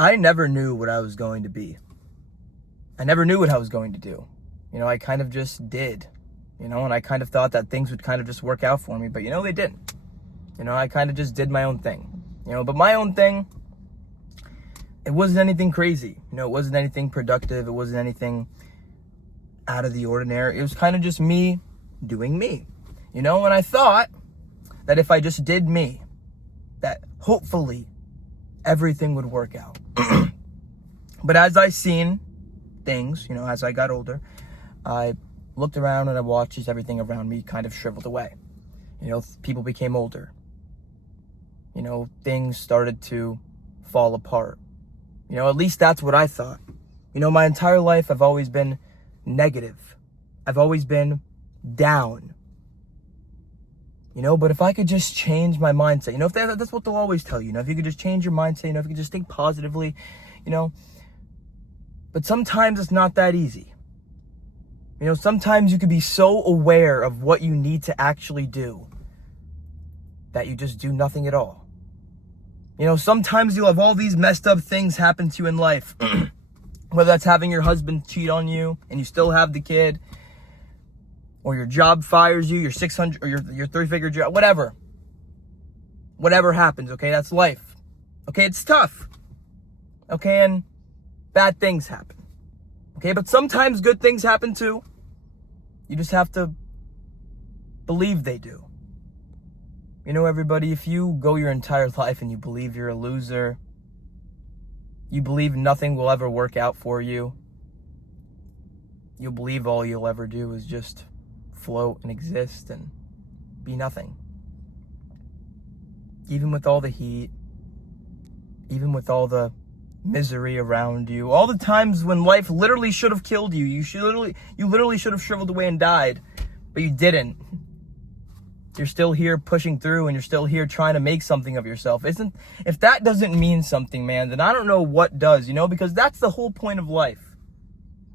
I never knew what I was going to be. I never knew what I was going to do. I kind of just did, and I kind of thought that things would kind of just work out for me, but they didn't. I kind of just did my own thing, but my own thing, it wasn't anything crazy. It wasn't anything productive. It wasn't anything out of the ordinary. It was kind of just me doing me, and I thought that if I just did me, that hopefully everything would work out. But as I seen things, as I got older, I looked around and I watched as everything around me kind of shriveled away. People became older. Things started to fall apart. At least that's what I thought. My entire life I've always been negative. I've always been down. But if I could just change my mindset, if that's what they'll always tell you, if you could just change your mindset, if you could just think positively, but sometimes it's not that easy. Sometimes you could be so aware of what you need to actually do that you just do nothing at all. Sometimes you'll have all these messed up things happen to you in life, whether that's having your husband cheat on you and you still have the kid, or your job fires you, your 600 or your 3-figure job, whatever happens. Okay, that's life. Okay, it's tough. Okay, and bad things happen. Okay, but sometimes good things happen too. You just have to believe they do. Everybody, if you go your entire life and you believe you're a loser, you believe nothing will ever work out for you, you'll believe all you'll ever do is just float and exist and be nothing. Even with all the heat, even with all the misery around you, all the times when life literally should have killed you, you literally should have shriveled away and died, but you didn't. You're still here pushing through, and you're still here trying to make something of yourself. If that doesn't mean something, man, then I don't know what does, because that's the whole point of life,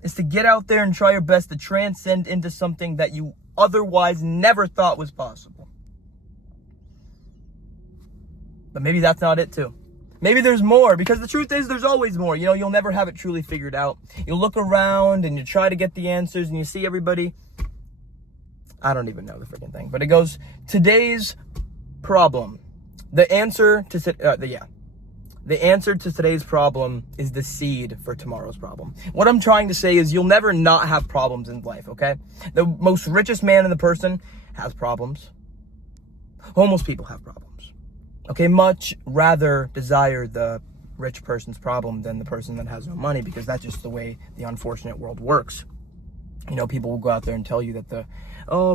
is to get out there and try your best to transcend into something that you otherwise never thought was possible. But maybe that's not it too. Maybe there's more, because the truth is there's always more. You'll never have it truly figured out. You look around and you try to get the answers and you see everybody. I don't even know the freaking thing, but it goes, today's problem. The answer to today's problem is the seed for tomorrow's problem. What I'm trying to say is you'll never not have problems in life, okay? The most richest man in the person has problems. Homeless people have problems. Okay, much rather desire the rich person's problem than the person that has no money, because that's just the way the unfortunate world works. People will go out there and tell you that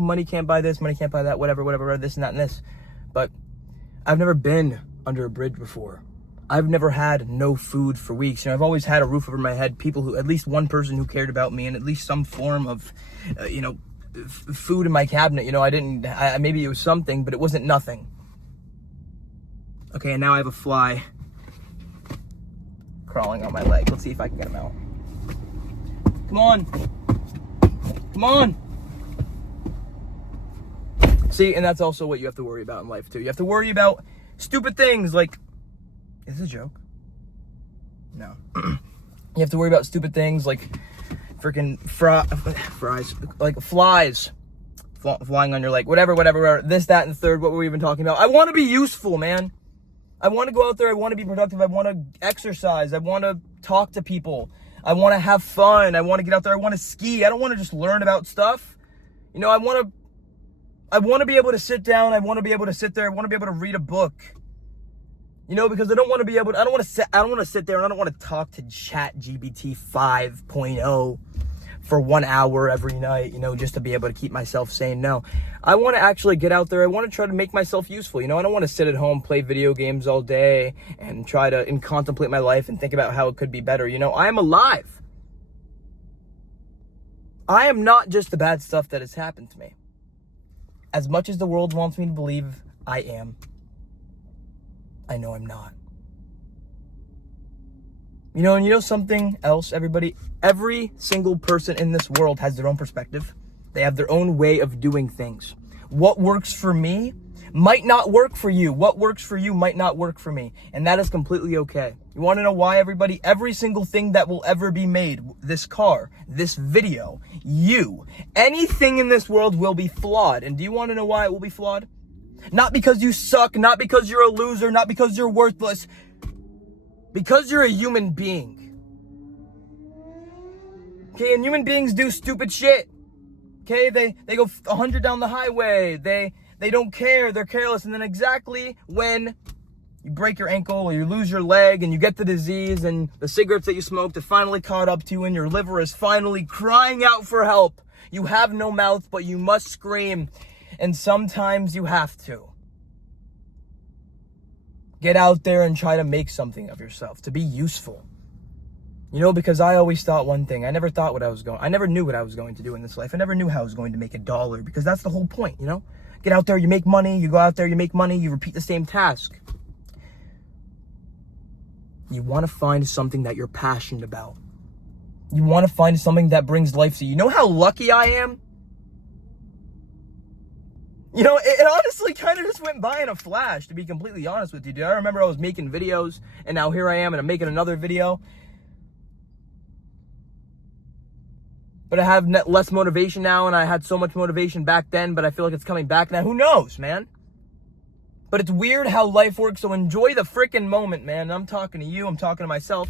money can't buy this, money can't buy that, whatever, this and that and this. But I've never been under a bridge before. I've never had no food for weeks. I've always had a roof over my head, at least one person who cared about me, and at least some form of, food in my cabinet. Maybe it was something, but it wasn't nothing. Okay, and now I have a fly crawling on my leg. Let's see if I can get him out. Come on. See, and that's also what you have to worry about in life too. You have to worry about stupid things like, is this a joke? No. You have to worry about stupid things like freaking fries, like flies flying on your leg, whatever, this, that, and the third. What were we even talking about? I want to be useful, man. I want to go out there. I want to be productive. I want to exercise. I want to talk to people. I want to have fun. I want to get out there. I want to ski. I don't want to just learn about stuff. I want to be able to sit down. I want to be able to sit there. I want to be able to read a book. Because I don't want to sit there and I don't want to talk to ChatGPT 5.0 for 1 hour every night, just to be able to keep myself sane. No, I want to actually get out there. I want to try to make myself useful. I don't want to sit at home, play video games all day and try to contemplate my life and think about how it could be better. I am alive. I am not just the bad stuff that has happened to me. As much as the world wants me to believe I am, I know I'm not. And something else, everybody? Every single person in this world has their own perspective. They have their own way of doing things. What works for me might not work for you. What works for you might not work for me. And that is completely okay. You want to know why, everybody? Every single thing that will ever be made, this car, this video, you, anything in this world will be flawed. And do you want to know why it will be flawed? Not because you suck, not because you're a loser, not because you're worthless. Because you're a human being. Okay, and human beings do stupid shit. Okay, they go 100 down the highway. They don't care, they're careless. And then exactly when you break your ankle or you lose your leg and you get the disease and the cigarettes that you smoked have finally caught up to you and your liver is finally crying out for help. You have no mouth, but you must scream. And sometimes you have to. Get out there and try to make something of yourself, to be useful. You know, because I always thought one thing. I never knew what I was going to do in this life. I never knew how I was going to make $1, because that's the whole point, you know? Get out there, you make money, you go out there, you make money, you repeat the same task. You want to find something that you're passionate about. You want to find something that brings life to you. You know how lucky I am? You know, it honestly kind of just went by in a flash, to be completely honest with you, dude. I remember I was making videos, and now here I am, and I'm making another video. But I have less motivation now, and I had so much motivation back then, but I feel like it's coming back now. Who knows, man? But it's weird how life works, so enjoy the freaking moment, man. I'm talking to you, I'm talking to myself.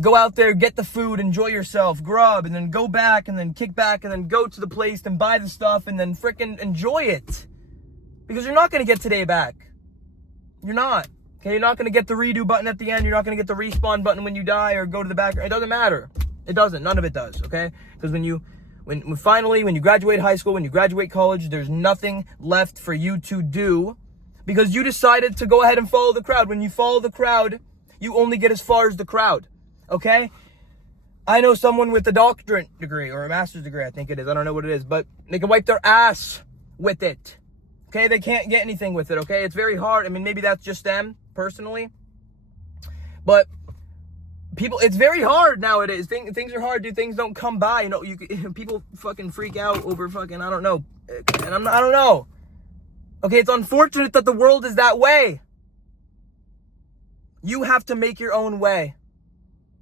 Go out there, get the food, enjoy yourself, grub, and then go back, and then kick back, and then go to the place and buy the stuff, and then freaking enjoy it. Because you're not going to get today back. You're not. Okay, you're not going to get the redo button at the end. You're not going to get the respawn button when you die or go to the back. It doesn't matter. It doesn't. None of it does, okay? Because when you graduate high school, when you graduate college, there's nothing left for you to do because you decided to go ahead and follow the crowd. When you follow the crowd, you only get as far as the crowd, okay? I know someone with a doctorate degree or a master's degree, I think it is. I don't know what it is, but they can wipe their ass with it, okay? They can't get anything with it, okay? It's very hard. I mean, maybe that's just them, personally, but people, it's very hard nowadays. Things are hard, dude. Things don't come by. You know, people fucking freak out over fucking, I don't know. And I don't know. Okay, it's unfortunate that the world is that way. You have to make your own way.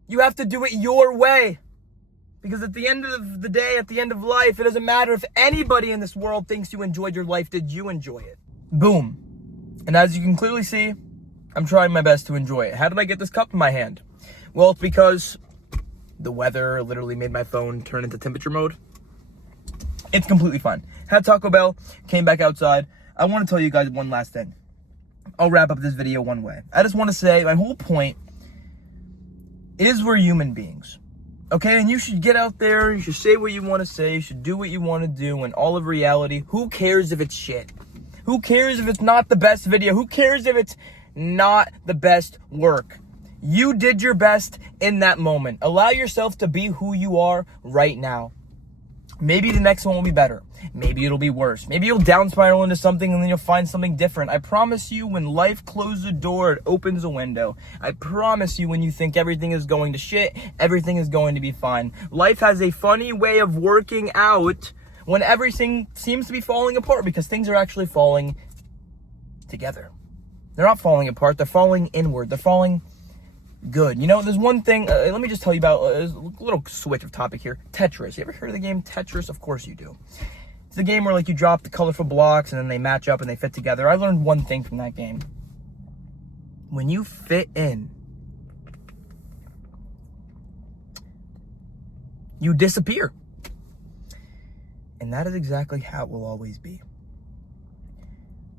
You have to do it your way. Because at the end of the day, at the end of life, it doesn't matter if anybody in this world thinks you enjoyed your life. Did you enjoy it? Boom. And as you can clearly see, I'm trying my best to enjoy it. How did I get this cup in my hand? Well, it's because the weather literally made my phone turn into temperature mode. It's completely fine. Had Taco Bell, came back outside. I want to tell you guys one last thing. I'll wrap up this video one way. I just want to say my whole point is we're human beings. Okay? And you should get out there, you should say what you want to say, you should do what you want to do, and all of reality, who cares if it's shit? Who cares if it's not the best video? Who cares if it's not the best work? You did your best in that moment. Allow yourself to be who you are right now. Maybe the next one will be better. Maybe it'll be worse. Maybe you'll down spiral into something and then you'll find something different. I promise you, when life closes a door, it opens a window. I promise you, when you think everything is going to shit, everything is going to be fine. Life has a funny way of working out when everything seems to be falling apart, because things are actually falling together. They're not falling apart. They're falling inward. They're falling good. You know, there's one thing, let me just tell you about a little switch of topic here. Tetris. You ever heard of the game Tetris? Of course you do. It's the game where, like, you drop the colorful blocks and then they match up and they fit together. I learned one thing from that game. When you fit in, you disappear. And that is exactly how it will always be.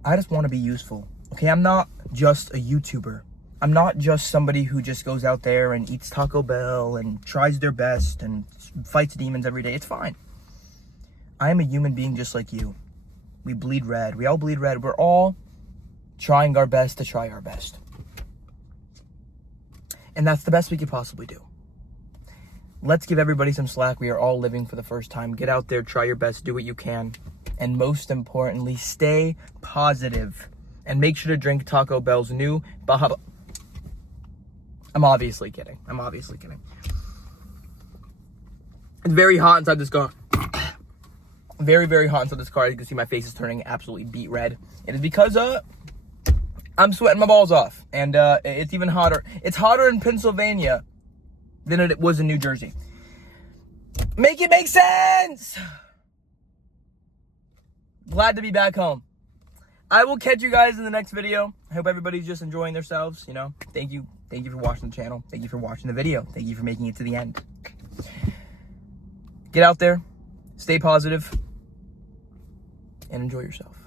I just want to be useful. Okay, I'm not just a YouTuber. I'm not just somebody who just goes out there and eats Taco Bell and tries their best and fights demons every day. It's fine. I am a human being just like you. We bleed red. We all bleed red. We're all trying our best to try our best. And that's the best we could possibly do. Let's give everybody some slack. We are all living for the first time. Get out there, try your best, do what you can. And most importantly, stay positive. And make sure to drink Taco Bell's new Baja. I'm obviously kidding. It's very hot inside this car. very, very hot inside this car. You can see my face is turning absolutely beet red. It is because I'm sweating my balls off, and it's even hotter. It's hotter in Pennsylvania than it was in New Jersey. Make it make sense. Glad to be back home. I will catch you guys in the next video. I hope everybody's just enjoying themselves, you know. Thank you for watching the channel. Thank you for watching the video. Thank you for making it to the end. Get out there, stay positive, and enjoy yourself.